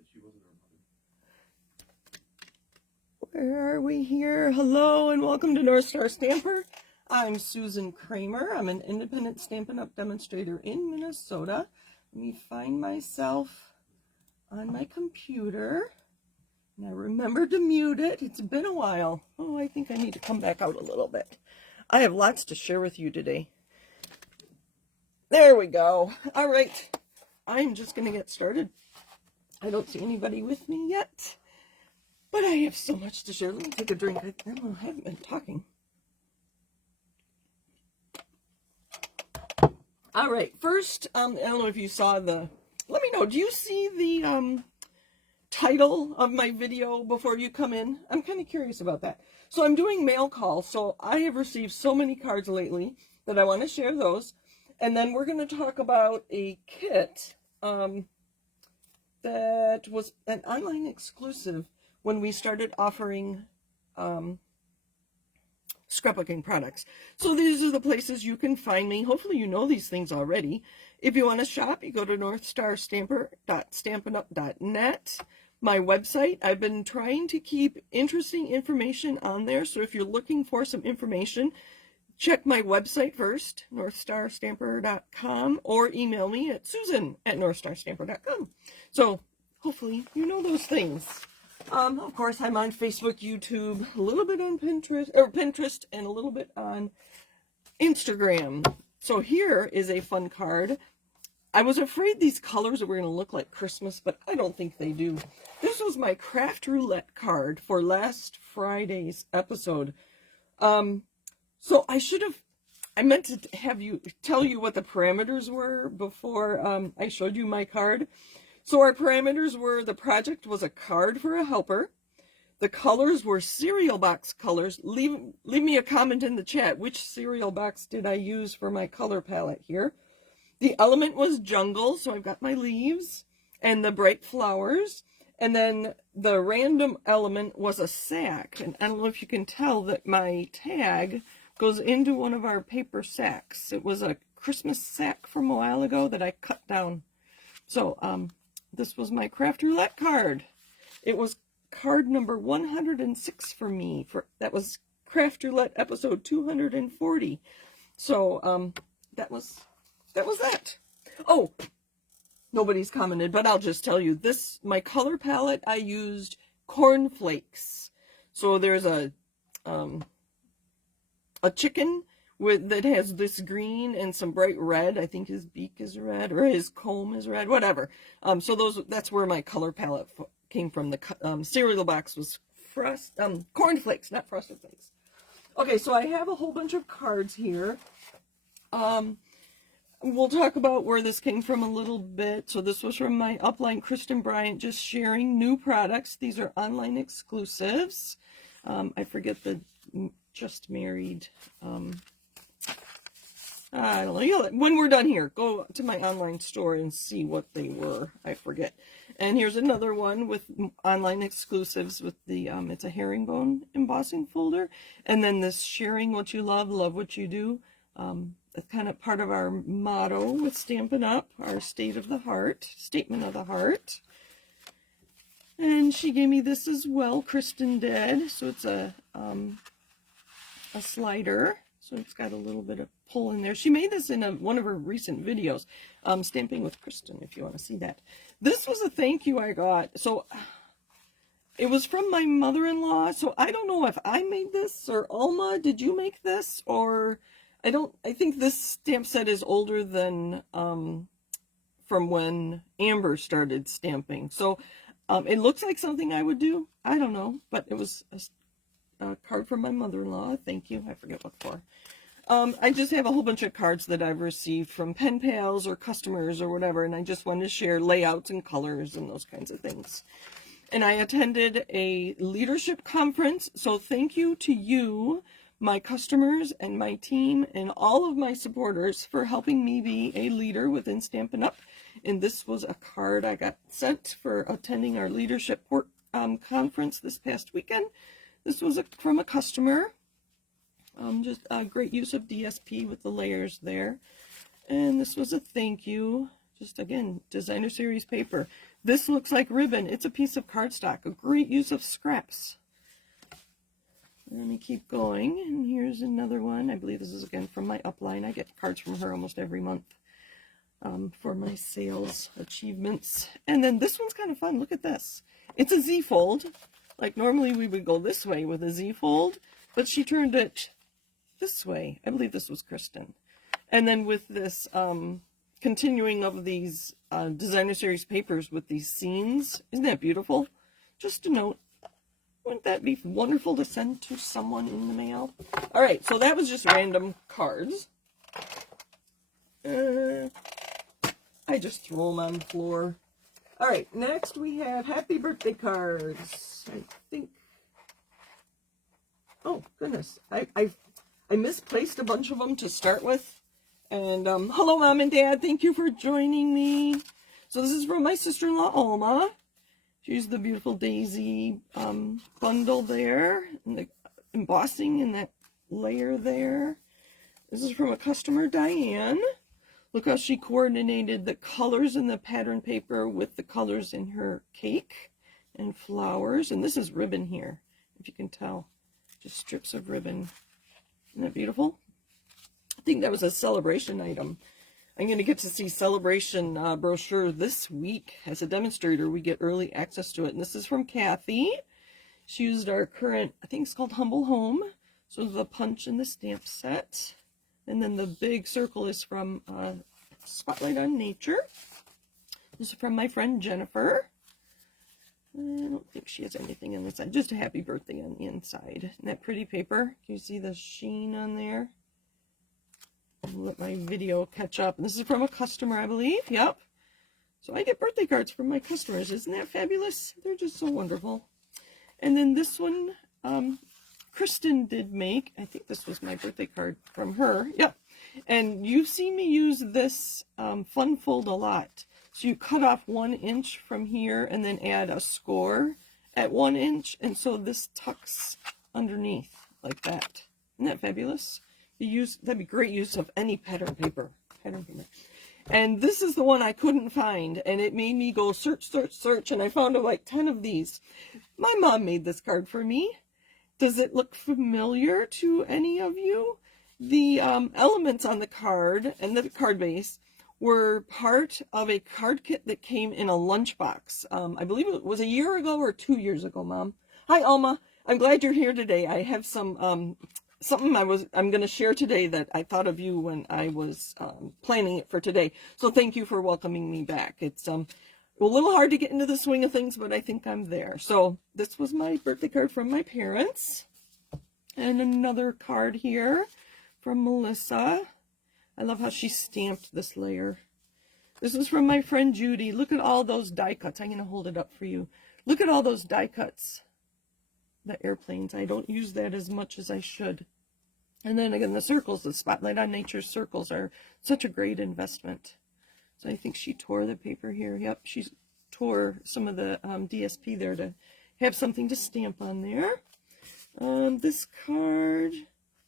said she wasn't her mother. Where are we here? Hello and welcome to North Star Stamper. I'm Susan Kramer. I'm an independent Stampin' Up! Demonstrator in Minnesota. Let me find myself on my computer. And I remembered to mute it. It's been a while. Oh, I think I need to come back out a little bit. I have lots to share with you today. There we go. All right. I'm just going to get started. I don't see anybody with me yet, but I have so much to share. Let me take a drink. I haven't been talking. All right. First, I don't know if you saw let me know. Do you see the title of my video before you come in? I'm kind of curious about that. So I'm doing mail calls. So I have received so many cards lately that I want to share those. And then we're going to talk about a kit that was an online exclusive when we started offering scrapbooking products. So these are the places you can find me. Hopefully you know these things already. If you want to shop, you go to northstarstamper.stampinup.net. My website, I've been trying to keep interesting information on there. So if you're looking for some information, check my website first, northstarstamper.com, or email me at susan@northstarstamper.com. So hopefully you know those things. Of course, I'm on Facebook, YouTube, a little bit on Pinterest, and a little bit on Instagram. So here is a fun card. I was afraid these colors were going to look like Christmas, but I don't think they do. This was my craft roulette card for last Friday's episode. So I meant to tell you what the parameters were before I showed you my card. So our parameters were, the project was a card for a helper. The colors were cereal box colors. Leave me a comment in the chat. Which cereal box did I use for my color palette here? The element was jungle, so I've got my leaves and the bright flowers. And then the random element was a sack. And I don't know if you can tell that my tag goes into one of our paper sacks. It was a Christmas sack from a while ago that I cut down. So this was my craft roulette card. It was card number 106 for me. That was craft roulette episode 240. So that was that. Oh, nobody's commented, but I'll just tell you my color palette, I used cornflakes. So there's a chicken that has this green and some bright red. I think his beak is red or his comb is red, whatever. So that's where my color palette came from. The cereal box was cornflakes, not Frosted Flakes. Okay, so I have a whole bunch of cards here. We'll talk about where this came from a little bit. So this was from my upline, Kristen Bryant, just sharing new products. These are online exclusives. I forget the just married. I don't know. When we're done here, go to my online store and see what they were. I forget. And here's another one with online exclusives with the, it's a herringbone embossing folder. And then this sharing what you love what you do. That's kind of part of our motto with Stampin' Up, our statement of the heart. And she gave me this as well, Kristen did. So it's a slider. So it's got a little bit of pull in there. She made this in one of her recent videos, Stamping with Kristen, if you want to see that. This was a thank you I got. So it was from my mother-in-law. So I don't know if I made this or Alma, did you make this? Or I think this stamp set is older than from when Amber started stamping. So it looks like something I would do. I don't know, but it was a card from my mother-in-law. Thank you. I forget what for. I just have a whole bunch of cards that I've received from pen pals or customers or whatever, and I just wanted to share layouts and colors and those kinds of things. And I attended a leadership conference, so thank you to you, my customers and my team and all of my supporters for helping me be a leader within Stampin' Up! And this was a card I got sent for attending our leadership conference this past weekend. This was from a customer. Just a great use of DSP with the layers there. And this was a thank you. Just again, designer series paper. This looks like ribbon. It's a piece of cardstock, a great use of scraps. Let me keep going, and here's another one. I believe this is again from my upline. I get cards from her almost every month for my sales achievements. And then this one's kind of fun. Look at this. It's a Z fold. Like normally we would go this way with a Z fold, but she turned it this way. I believe this was Kristen. And then with this continuing of these designer series papers with these scenes. Isn't that beautiful? Just a note. Wouldn't that be wonderful to send to someone in the mail? All right, so that was just random cards. I just throw them on the floor. All right, next we have happy birthday cards. I think. Oh goodness, I misplaced a bunch of them to start with. And hello, Mom and Dad. Thank you for joining me. So this is from my sister-in-law, Alma. She's the beautiful daisy bundle there, and the embossing in that layer there. This is from a customer, Diane. Look how she coordinated the colors in the pattern paper with the colors in her cake and flowers. And this is ribbon here, if you can tell. Just strips of ribbon. Isn't that beautiful? I think that was a celebration item. I'm going to get to see Celebration brochure this week. As a demonstrator, we get early access to it. And this is from Kathy. She used our current, I think it's called Humble Home. So the punch and the stamp set. And then the big circle is from Spotlight on Nature. This is from my friend Jennifer. I don't think she has anything on the side. Just a happy birthday on the inside. Isn't that pretty paper? Can you see the sheen on there? I'll let my video catch up. And this is from a customer, I believe. Yep. So I get birthday cards from my customers. Isn't that fabulous? They're just so wonderful. And then this one, Kristen did make. I think this was my birthday card from her. Yep. And you've seen me use this fun fold a lot. So you cut off 1 inch from here and then add a score at 1 inch. And so this tucks underneath like that. Isn't that fabulous? That'd be great use of any pattern paper. And this is the one I couldn't find, and it made me go search, and I found like 10 of these. My mom made this card for me. Does it look familiar to any of you? The elements on the card and the card base were part of a card kit that came in a lunchbox. I believe it was a year ago or 2 years ago, Mom. Hi, Alma. I'm glad you're here today. I have some something I'm going to share today that I thought of you when I was planning it for today. So thank you for welcoming me back. It's a little hard to get into the swing of things, but I think I'm there. So this was my birthday card from my parents. And another card here from Melissa. I love how she stamped this layer. This is from my friend Judy. Look at all those die cuts. I'm going to hold it up for you. Look at all those die cuts. The airplanes. I don't use that as much as I should. And then again, the circles, the Spotlight on Nature circles are such a great investment. So I think she tore the paper here. Yep, she tore some of the DSP there to have something to stamp on there. This card,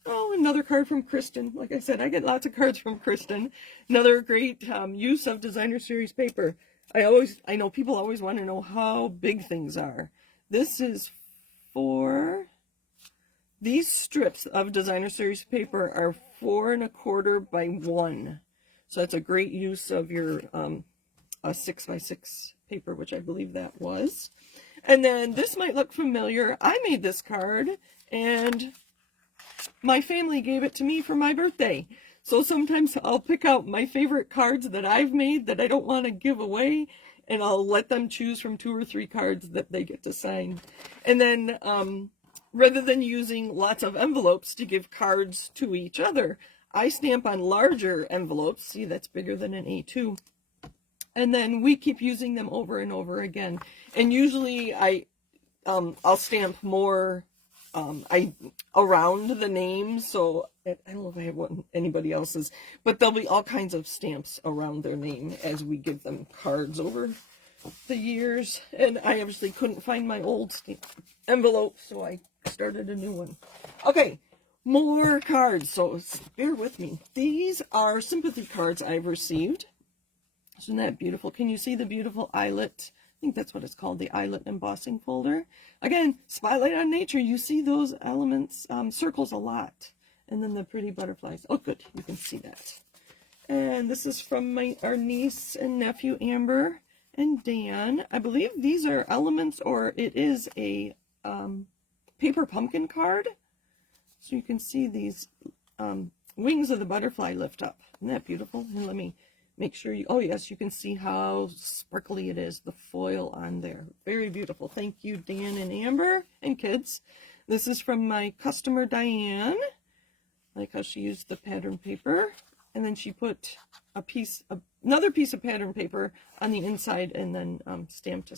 oh, another card from Kristen. Like I said, I get lots of cards from Kristen. Another great use of designer series paper. I know people always want to know how big things are. This is for these strips of designer series paper are 4 1/4 by 1. So that's a great use of your 6x6 paper, which I believe that was. And then this might look familiar. I made this card and my family gave it to me for my birthday. So sometimes I'll pick out my favorite cards that I've made that I don't want to give away, and I'll let them choose from 2 or 3 cards that they get to sign. And then rather than using lots of envelopes to give cards to each other, I stamp on larger envelopes. See, that's bigger than an A2. And then we keep using them over and over again. And usually I'll stamp more around the names. So I don't know if I have anybody else's, but there'll be all kinds of stamps around their name as we give them cards over the years. And I obviously couldn't find my old envelope, so I started a new one. Okay, more cards, so bear with me. These are sympathy cards I've received. Isn't that beautiful? Can you see the beautiful eyelet think that's what it's called, the eyelet embossing folder. Again, Spotlight on Nature, you see those elements, circles a lot. And then the pretty butterflies. Oh, good, you can see that. And this is from our niece and nephew, Amber and Dan. I believe these are elements, or it is a paper pumpkin card. So you can see these wings of the butterfly lift up. Isn't that beautiful? And let me make sure you, oh yes, you can see how sparkly it is, the foil on there. Very beautiful. Thank you, Dan and Amber and kids. This is from my customer, Diane. I like how she used the pattern paper. And then she put another piece of pattern paper on the inside and then stamped a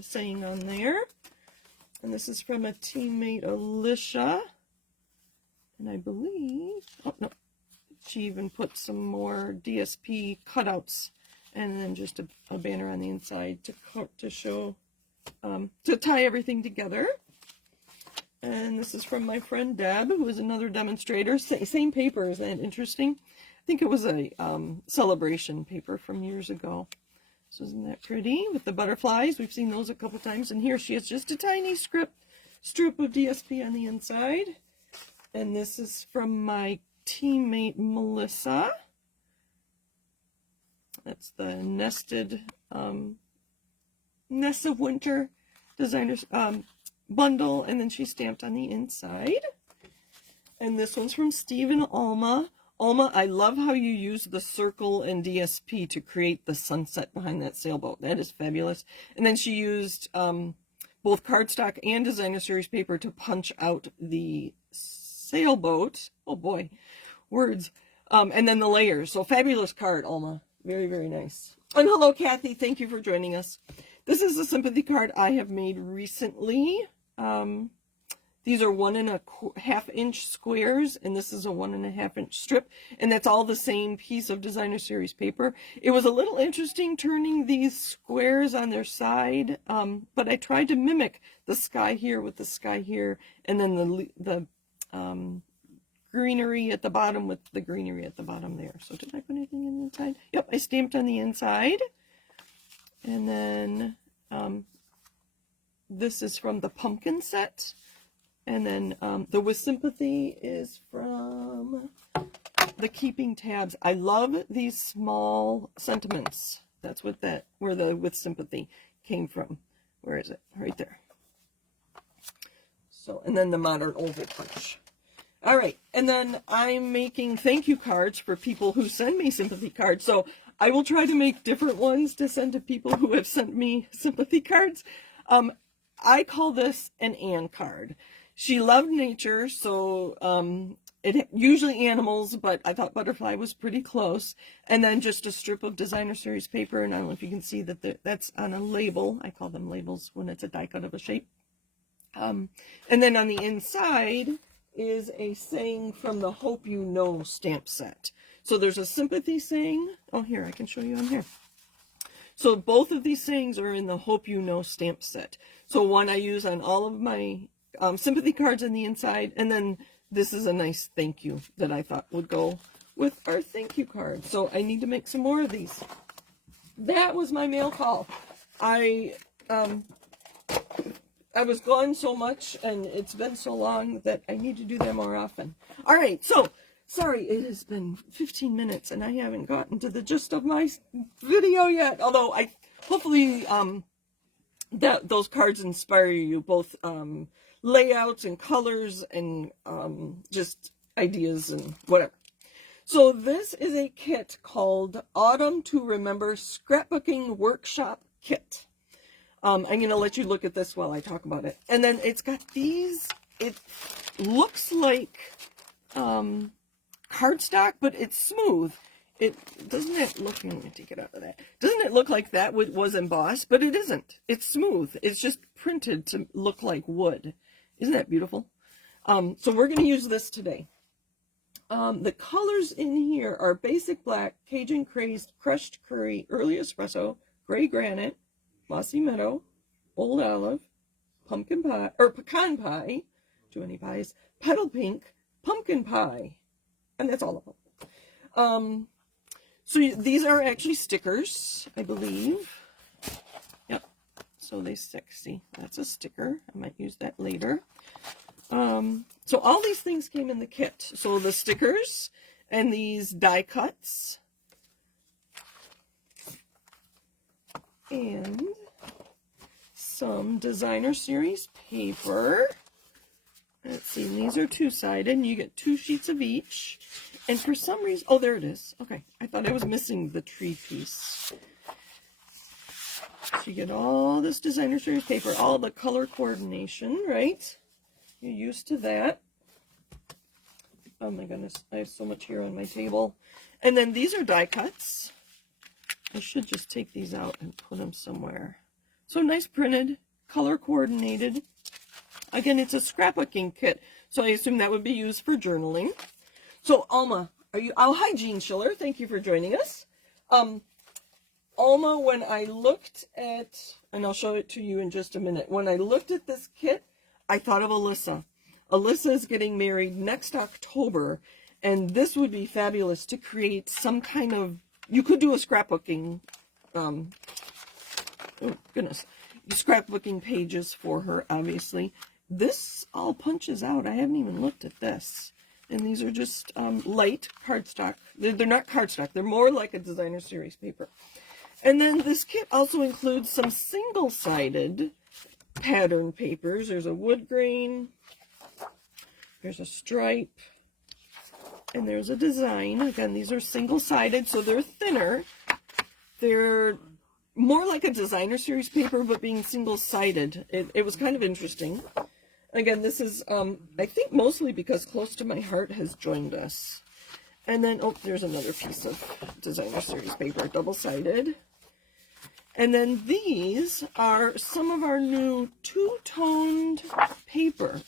saying on there. And this is from a teammate, Alicia. And I believe, oh no, she even put some more DSP cutouts and then just a banner on the inside to show, to tie everything together. And this is from my friend Deb, who is another demonstrator. Same paper, isn't that interesting? I think it was a celebration paper from years ago. So isn't that pretty? With the butterflies, we've seen those a couple times. And here she has just a tiny strip of DSP on the inside. And this is from my teammate Melissa. That's the nested Nest of Winter designers bundle, and then she stamped on the inside. And this one's from Steve and Alma. Alma, I love how you use the circle and DSP to create the sunset behind that sailboat. That is fabulous. And then she used both cardstock and designer series paper to punch out the sailboat. Oh boy, words. And then the layers. So fabulous card, Alma. Very, very nice. And hello, Kathy. Thank you for joining us. This is a sympathy card I have made recently. These are 1.5 inch squares, and this is a 1.5 inch strip, and that's all the same piece of designer series paper. It was a little interesting turning these squares on their side, but I tried to mimic the sky here with the sky here, and then the greenery at the bottom with the greenery at the bottom there. So did I put anything in the inside? Yep, I stamped on the inside. And then this is from the pumpkin set. And then the With Sympathy is from the Keeping Tabs. I love these small sentiments. That's what where the With Sympathy came from. Where is it? Right there. So, and then the Modern Oval Punch. All right, and then I'm making thank you cards for people who send me sympathy cards. So I will try to make different ones to send to people who have sent me sympathy cards. I call this an Anne card. She loved nature, so it usually animals, but I thought butterfly was pretty close. And then just a strip of designer series paper, and I don't know if you can see that that's on a label. I call them labels when it's a die cut of a shape. And then on the inside is a saying from the Hope You Know stamp set. So there's a sympathy saying. Oh, here, I can show you on here. So both of these sayings are in the Hope You Know stamp set. So one I use on all of my sympathy cards on the inside, and then this is a nice thank you that I thought would go with our thank you card. So I need to make some more of these. That was my mail call. I was gone so much, and it's been so long that I need to do that more often. All right, so sorry, it has been 15 minutes, and I haven't gotten to the gist of my video yet. Although hopefully those cards inspire you, both layouts and colors and just ideas and whatever. So this is a kit called Autumn to Remember Scrapbooking Workshop Kit. I'm going to let you look at this while I talk about it. And then it's got these, it looks like cardstock, but it's smooth. Doesn't it look, let me take it out of that. Doesn't it look like that was embossed? But it isn't. It's smooth. It's just printed to look like wood. Isn't that beautiful? So we're going to use this today. The colors in here are basic black, Cajun crazed, crushed curry, early espresso, gray granite, mossy meadow, old olive, pumpkin pie, or pecan pie, too many pies, petal pink, pumpkin pie, and that's all of them. So these are actually stickers, I believe. Yep. So they sexy. That's a sticker. I might use that later. So all these things came in the kit. So the stickers and these die cuts. And some designer series paper. Let's see, these are two-sided, and you get 2 sheets of each. And for some reason, oh, there it is. Okay, I thought I was missing the tree piece. So you get all this designer series paper, all the color coordination, right? You're used to that. Oh my goodness, I have so much here on my table. And then these are die cuts. I should just take these out and put them somewhere. So nice printed, color coordinated. Again, it's a scrapbooking kit, so I assume that would be used for journaling. So Alma, oh, hi Jean Schiller, thank you for joining us. Alma, when I looked at, and I'll show it to you in just a minute, when I looked at this kit, I thought of Alyssa. Alyssa is getting married next October, and this would be fabulous to create some kind of, you could do a scrapbooking, oh goodness, scrapbooking pages for her, obviously. This all punches out. I haven't even looked at this. And these are just light cardstock. They're not cardstock. They're more like a designer series paper. And then this kit also includes some single-sided pattern papers. There's a wood grain. There's a stripe. And there's a design. Again, these are single-sided, so they're thinner. They're more like a designer series paper, but being single-sided. It was kind of interesting. Again, this is, I think mostly because Close to My Heart has joined us. And then, oh, there's another piece of designer series paper, double-sided. And then these are some of our new two-toned paper.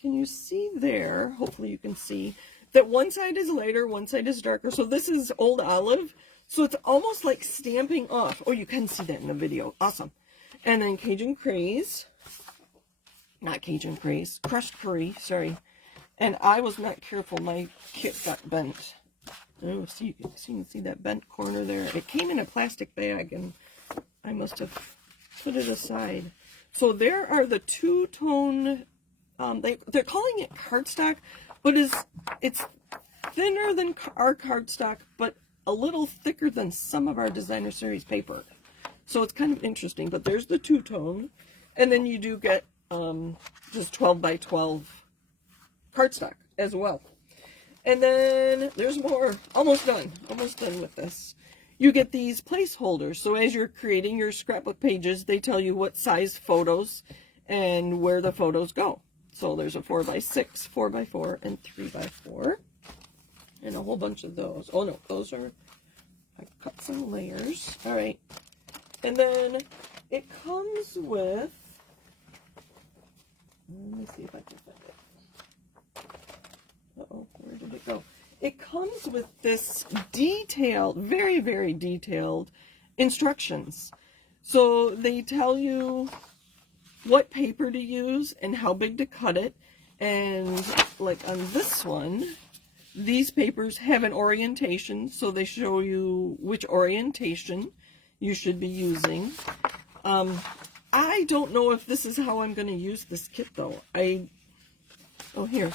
Can you see there? Hopefully you can see that one side is lighter, one side is darker. So this is Old Olive. So it's almost like stamping off. Oh, you can see that in the video. Awesome. And then Cajun Craze. Not Cajun Craze. Crushed Curry. Sorry. And I was not careful. My kit got bent. Oh, see, you can see that bent corner there. It came in a plastic bag, and I must have put it aside. So there are the two-tone. They're calling it cardstock, but it's thinner than our cardstock, but a little thicker than some of our designer series paper. So it's kind of interesting, but there's the two-tone. And then you do get just 12 by 12 cardstock as well. And then there's more. Almost done with this. You get these placeholders. So as you're creating your scrapbook pages, they tell you what size photos and where the photos go. So there's a 4x6, 4x4, and 3x4. And a whole bunch of those. Oh no, those are, I cut some layers. All right. And then it comes with, let me see if I can find it. Uh-oh, where did it go? It comes with this detailed, very, very detailed instructions. So they tell you what paper to use and how big to cut it. And like on this one, these papers have an orientation, so they show you which orientation you should be using. I don't know if this is how I'm going to use this kit, though. Oh, here.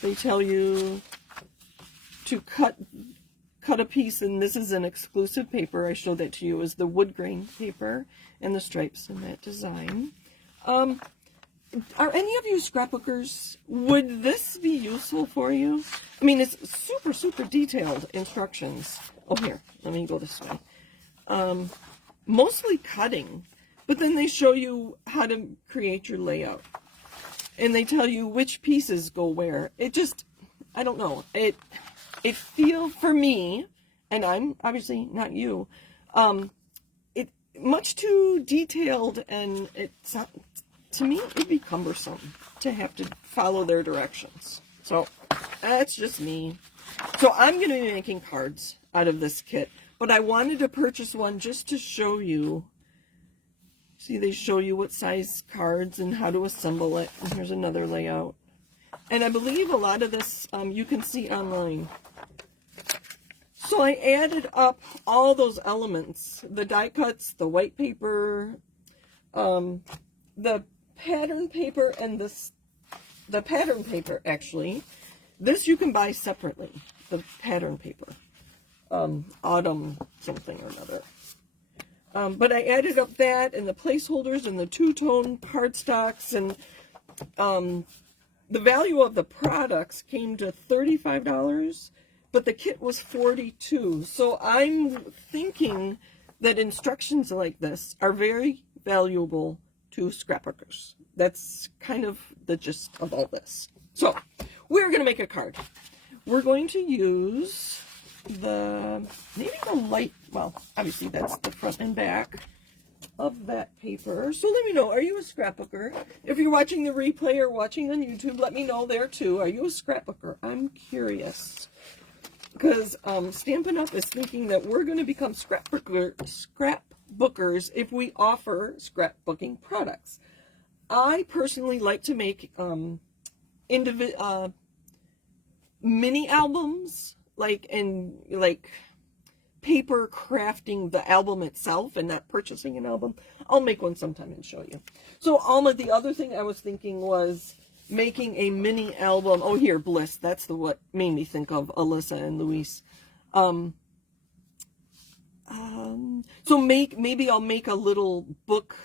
They tell you to cut a piece, and this is an exclusive paper. I showed that to you as the wood grain paper and the stripes in that design. Are any of you scrapbookers? Would this be useful for you? I mean, it's super, super detailed instructions. Oh, here, let me go this way. Mostly cutting, but then they show you how to create your layout. And they tell you which pieces go where. It just, I don't know. It feels, for me, and I'm obviously not you, it much too detailed, and it's, to me, it'd be cumbersome to have to follow their directions. So that's just me. So I'm going to be making cards out of this kit, but I wanted to purchase one just to show you. See, they show you what size cards and how to assemble it. And here's another layout. And I believe a lot of this you can see online. So I added up all those elements, the die cuts, the white paper, the pattern paper and the pattern paper, actually, this you can buy separately, the pattern paper, autumn something or another. But I added up that and the placeholders and the two-tone cardstocks, and the value of the products came to $35, but the kit was $42. So I'm thinking that instructions like this are very valuable to scrapbookers. That's kind of the gist of all this. So we're going to make a card. We're going to use maybe the light, well, obviously that's the front and back of that paper. So let me know, are you a scrapbooker? If you're watching the replay or watching on YouTube, let me know there too. Are you a scrapbooker? I'm curious. Because Stampin' Up! Is thinking that we're going to become scrapbookers if we offer scrapbooking products. I personally like to make mini albums, like paper crafting the album itself and not purchasing an album. I'll make one sometime and show you. So Alma, the other thing I was thinking was making a mini album. Oh, here, Bliss. That's what made me think of Alyssa and Luis. So maybe I'll make a little book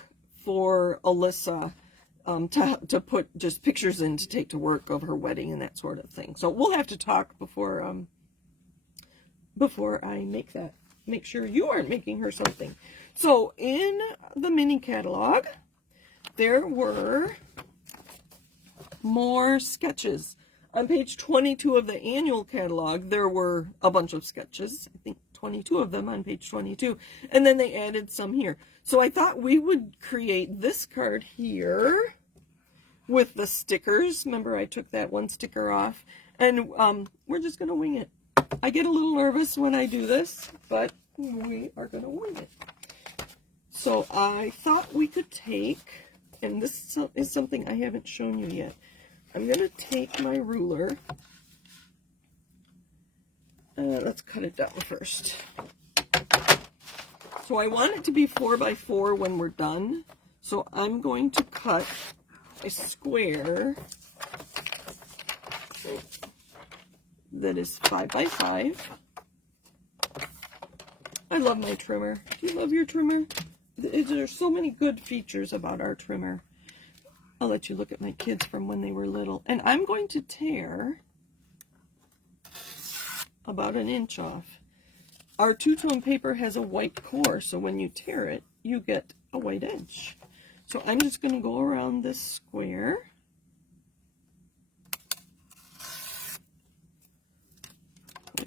for Alyssa to put just pictures in to take to work of her wedding and that sort of thing. So we'll have to talk before I make that. Make sure you aren't making her something. So in the mini catalog, there were more sketches. On page 22 of the annual catalog, there were a bunch of sketches. I think 22 of them on page 22. And then they added some here. So I thought we would create this card here with the stickers. Remember, I took that one sticker off. And we're just going to wing it. I get a little nervous when I do this, but we are going to wing it. So I thought we could take, and this is something I haven't shown you yet. I'm going to take my ruler. Let's cut it down first. So I want it to be 4 by 4 when we're done. So I'm going to cut a square that is 5 by 5. I love my trimmer. Do you love your trimmer? There's so many good features about our trimmer. I'll let you look at my kids from when they were little. And I'm going to tear about 1 inch off. Our two-tone paper has a white core, so when you tear it, you get a white edge. So I'm just going to go around this square.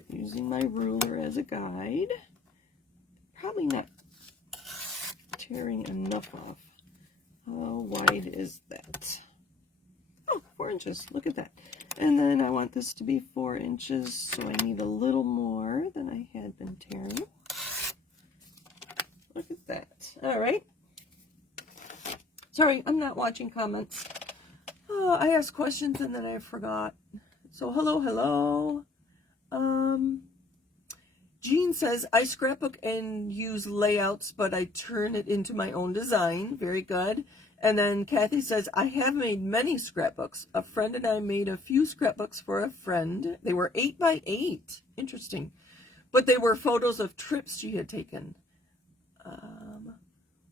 Using my ruler as a guide. Probably not tearing enough off. How wide is that? Oh, 4 inches. Look at that. And then I want this to be 4 inches, so I need a little more than I had been tearing. Look at that. All right. Sorry, I'm not watching comments. Oh, I asked questions and then I forgot. So hello. Jean says, I scrapbook and use layouts, but I turn it into my own design. Very good. And then Kathy says, I have made many scrapbooks. A friend and I made a few scrapbooks for a friend. They were 8 by 8. Interesting. But they were photos of trips she had taken.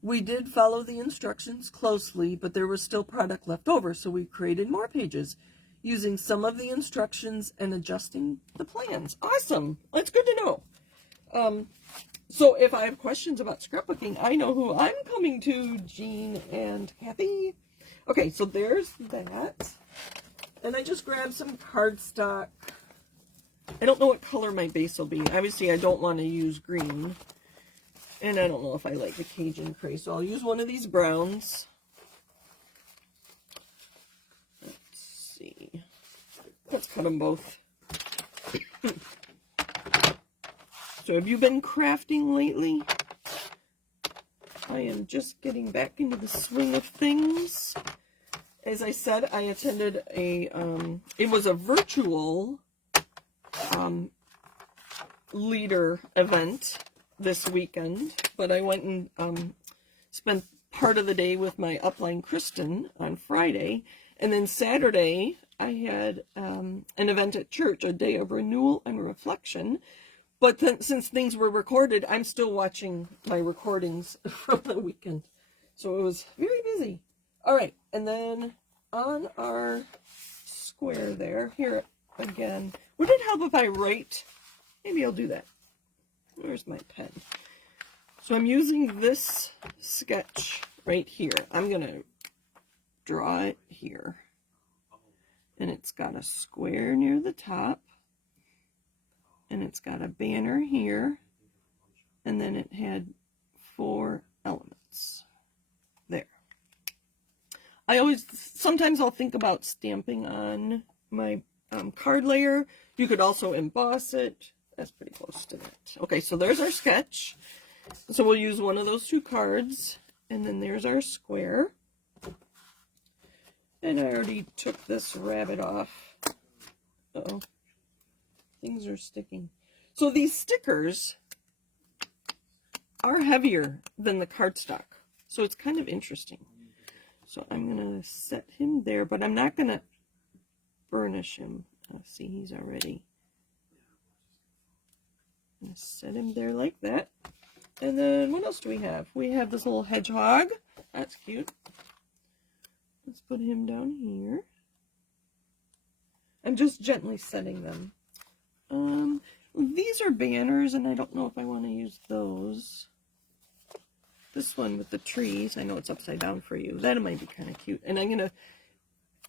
We did follow the instructions closely, but there was still product left over, so we created more pages using some of the instructions and adjusting the plans. Awesome. That's good to know. So if I have questions about scrapbooking, I know who I'm coming to, Jean and Kathy. Okay, so there's that. And I just grabbed some cardstock. I don't know what color my base will be. Obviously, I don't want to use green. And I don't know if I like the Cajun Cray, so I'll use one of these browns. Let's see. Let's cut them both. So have you been crafting lately? I am just getting back into the swing of things. As I said, I attended it was a virtual leader event this weekend, but I went and spent part of the day with my upline Kristen on Friday, and then Saturday I had an event at church, a day of renewal and reflection. But then, since things were recorded, I'm still watching my recordings from the weekend. So it was very busy. All right, and then on our square there, here again, would it help if I write? Maybe I'll do that. Where's my pen? So I'm using this sketch right here. I'm going to draw it here. And it's got a square near the top. And it's got a banner here. And then it had 4 elements. There. Sometimes I'll think about stamping on my card layer. You could also emboss it. That's pretty close to that. Okay, so there's our sketch. So we'll use one of those 2 cards. And then there's our square. And I already took this rabbit off. Uh-oh. Things are sticking. So these stickers are heavier than the cardstock. So it's kind of interesting. So I'm going to set him there, but I'm not going to burnish him. See, he's already. I'm going to set him there like that. And then what else do we have? We have this little hedgehog. That's cute. Let's put him down here. I'm just gently setting them. These are banners, and I don't know if I want to use those. This one with the trees, I know it's upside down for you. That might be kind of cute. And I'm going to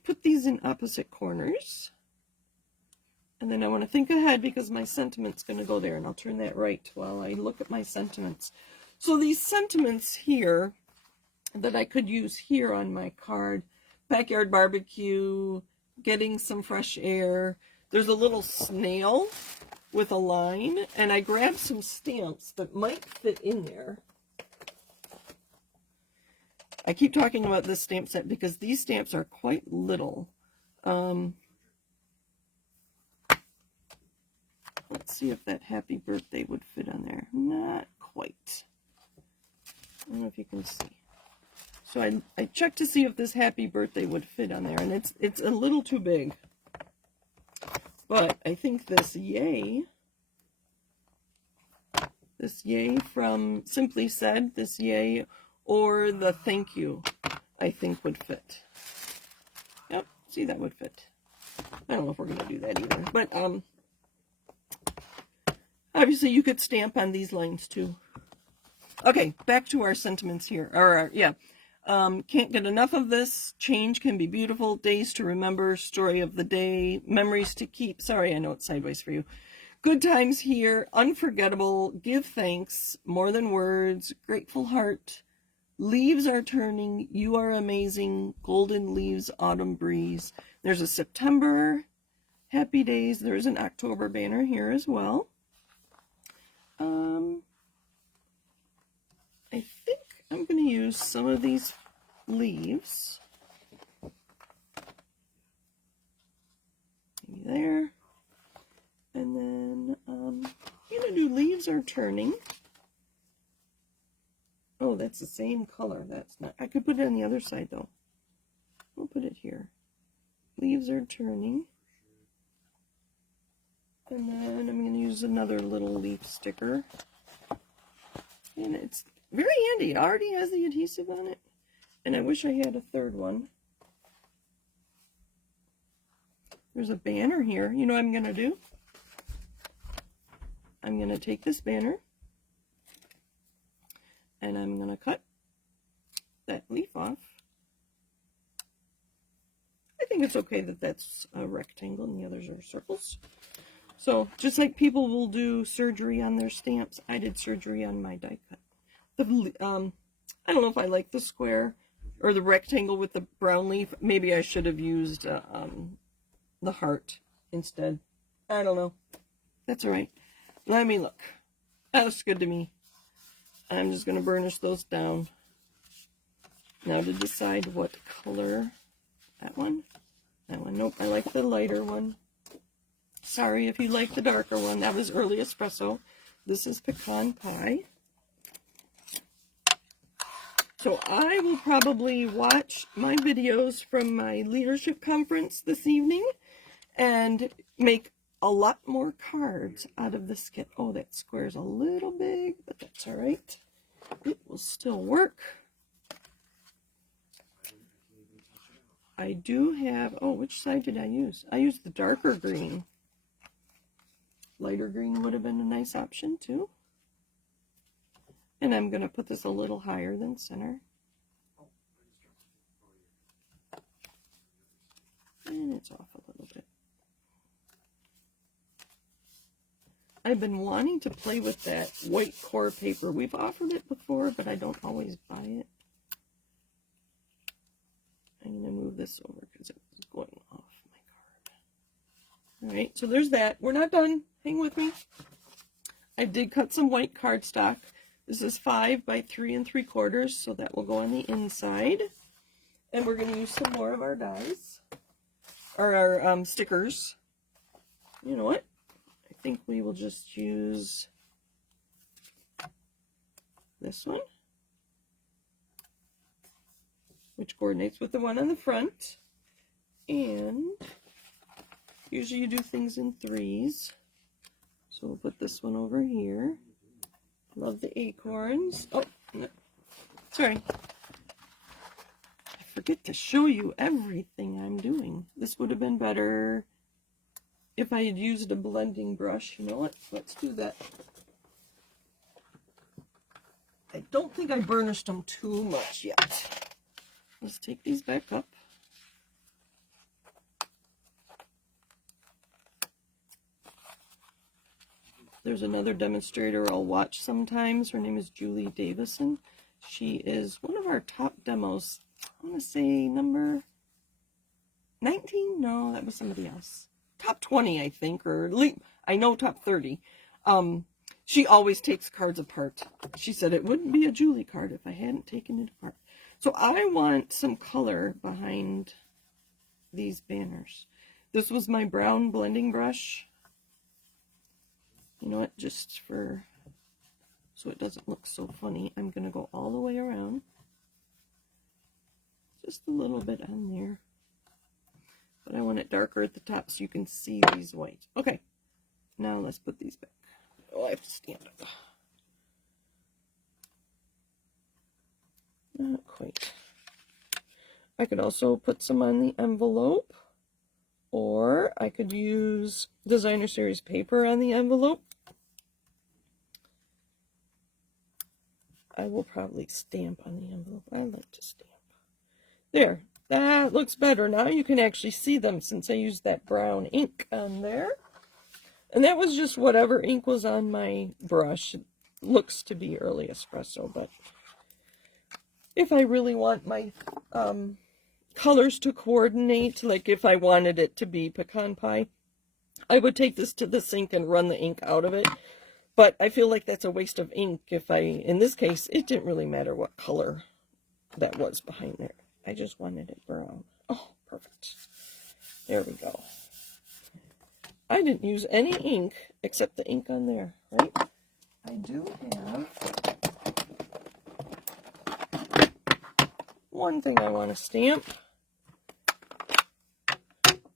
put these in opposite corners. And then I want to think ahead because my sentiment's going to go there, and I'll turn that right while I look at my sentiments. So these sentiments here that I could use here on my card, backyard barbecue, getting some fresh air. There's a little snail with a line, and I grabbed some stamps that might fit in there. I keep talking about this stamp set because these stamps are quite little. Let's see if that happy birthday would fit on there. Not quite. I don't know if you can see. So I checked to see if this happy birthday would fit on there, and it's a little too big. But I think this yay from Simply Said, this yay, or the thank you, I think would fit. Yep, see, that would fit. I don't know if we're going to do that either. But obviously you could stamp on these lines too. Okay, back to our sentiments here. Can't get enough of this. Change can be beautiful. Days to remember. Story of the day. Memories to keep. Sorry, I know it's sideways for you. Good times here. Unforgettable. Give thanks. More than words. Grateful heart. Leaves are turning. You are amazing. Golden leaves. Autumn breeze. There's a September. Happy days. There's an October banner here as well. I think I'm going to use some of these leaves. Maybe there. And then I'm going to do leaves are turning. Oh, that's the same color. That's not. I could put it on the other side though. We'll put it here. Leaves are turning. And then I'm going to use another little leaf sticker. And it's very handy. It already has the adhesive on it. And I wish I had a third one. There's a banner here. You know what I'm going to do? I'm going to take this banner. And I'm going to cut that leaf off. I think it's okay that that's a rectangle and the others are circles. So, just like people will do surgery on their stamps, I did surgery on my die cut. I don't know if I like the square or the rectangle with the brown leaf. Maybe I should have used the heart instead. I don't know. That's all right. Let me look. That looks good to me. I'm just going to burnish those down. Now to decide what color. That one? That one. Nope, I like the lighter one. Sorry if you like the darker one. That was early espresso. This is pecan pie. So I will probably watch my videos from my leadership conference this evening and make a lot more cards out of this kit. Oh, that square's a little big, but that's all right. It will still work. I do have, oh, which side did I use? I used the darker green. Lighter green would have been a nice option too. And I'm going to put this a little higher than center. And it's off a little bit. I've been wanting to play with that white core paper. We've offered it before, but I don't always buy it. I'm going to move this over because it was going off my card. All right, so there's that. We're not done. Hang with me. I did cut some white cardstock. This is 5 by 3 3/4, so that will go on the inside. And we're going to use some more of our dies, or our stickers. You know what? I think we will just use this one, which coordinates with the one on the front. And usually you do things in 3s. So we'll put this one over here. Love the acorns. Oh, no. Sorry. I forget to show you everything I'm doing. This would have been better if I had used a blending brush. You know what? Let's do that. I don't think I burnished them too much yet. Let's take these back up. There's another demonstrator I'll watch sometimes. Her name is Julie Davison. She is one of our top demos. I want to say number 19? No, that was somebody else. Top 20, I think, or I know top 30. She always takes cards apart. She said it wouldn't be a Julie card if I hadn't taken it apart. So I want some color behind these banners. This was my brown blending brush. You know what, just for, so it doesn't look so funny, I'm going to go all the way around. Just a little bit on there. But I want it darker at the top so you can see these whites. Okay, now let's put these back. Oh, I have to stand up. Not quite. I could also put some on the envelope, or I could use Designer Series paper on the envelope. I will probably stamp on the envelope. I like to stamp. There, that looks better. Now you can actually see them since I used that brown ink on there. And that was just whatever ink was on my brush. It looks to be early espresso, but if I really want my colors to coordinate, like if I wanted it to be pecan pie, I would take this to the sink and run the ink out of it. But I feel like that's a waste of ink if in this case, it didn't really matter what color that was behind there. I just wanted it brown. Oh, perfect. There we go. I didn't use any ink except the ink on there, right? I do have one thing I want to stamp.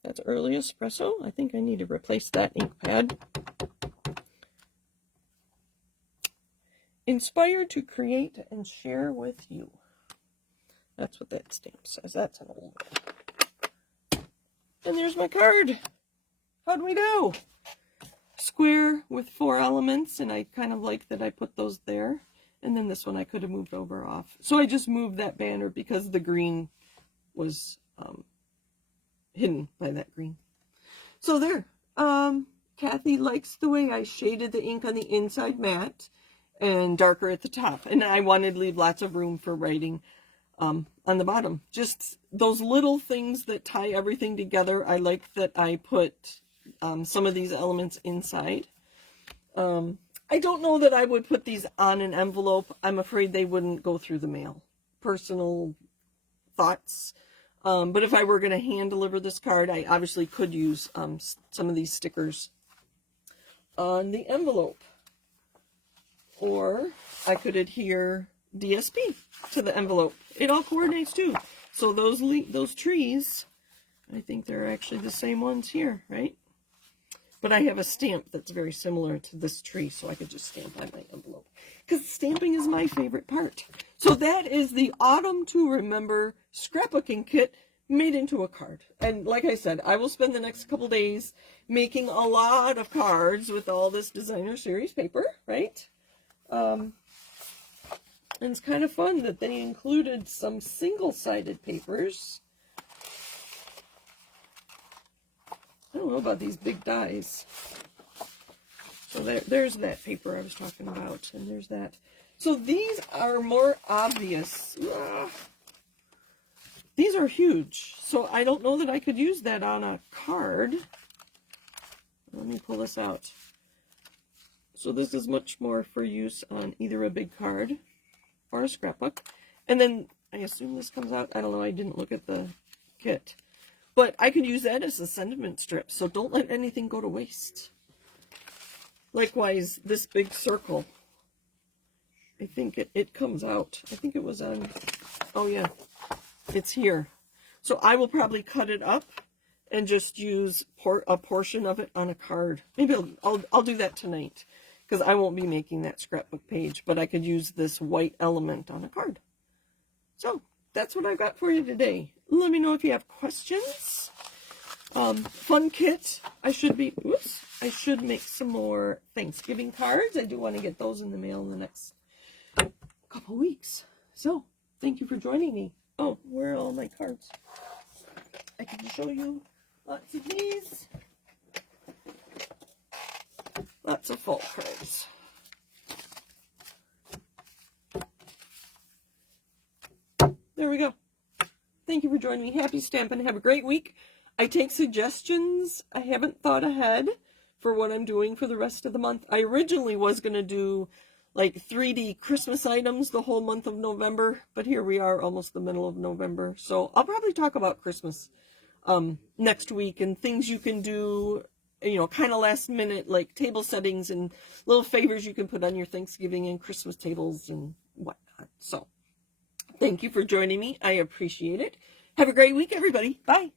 That's early espresso. I think I need to replace that ink pad. Inspired to create and share with you. That's what that stamp says. That's an old one. And there's my card. How'd we do? Square with 4 elements, and I kind of like that I put those there. And then this one I could have moved over off. So I just moved that banner because the green was hidden by that green. So there. Kathy likes the way I shaded the ink on the inside matte and darker at the top. And I wanted to leave lots of room for writing on the bottom. Just those little things that tie everything together. I like that I put some of these elements inside. I don't know that I would put these on an envelope. I'm afraid they wouldn't go through the mail. Personal thoughts. But if I were going to hand deliver this card, I obviously could use some of these stickers on the envelope. Or I could adhere DSP to the envelope. It all coordinates too. So those trees, I think they're actually the same ones here, right? But I have a stamp that's very similar to this tree, so I could just stamp on my envelope. Because stamping is my favorite part. So that is the Autumn to Remember scrapbooking kit made into a card. And like I said, I will spend the next couple days making a lot of cards with all this designer series paper, right? And it's kind of fun that they included some single-sided papers. I don't know about these big dies. So there's that paper I was talking about, and there's that. So these are more obvious. These are huge, so I don't know that I could use that on a card. Let me pull this out. So this is much more for use on either a big card or a scrapbook. And then I assume this comes out. I don't know, I didn't look at the kit. But I could use that as a sentiment strip, so don't let anything go to waste. Likewise, this big circle. I think it comes out. I think it was on, oh yeah, it's here. So I will probably cut it up and just use a portion of it on a card. Maybe I'll do that tonight, because I won't be making that scrapbook page, but I could use this white element on a card. So that's what I've got for you today. Let me know if you have questions. Fun kit. I should make some more Thanksgiving cards. I do want to get those in the mail in the next couple weeks. So thank you for joining me. Oh, where are all my cards? I can show you lots of these. Lots of fall cards. There we go. Thank you for joining me. Happy stamping. Have a great week. I take suggestions. I haven't thought ahead for what I'm doing for the rest of the month. I originally was going to do like 3D Christmas items the whole month of November, but here we are almost the middle of November. So I'll probably talk about Christmas next week and things you can do, you know, kind of last minute, like table settings and little favors you can put on your Thanksgiving and Christmas tables and whatnot. So thank you for joining me. I appreciate it. Have a great week, everybody. Bye.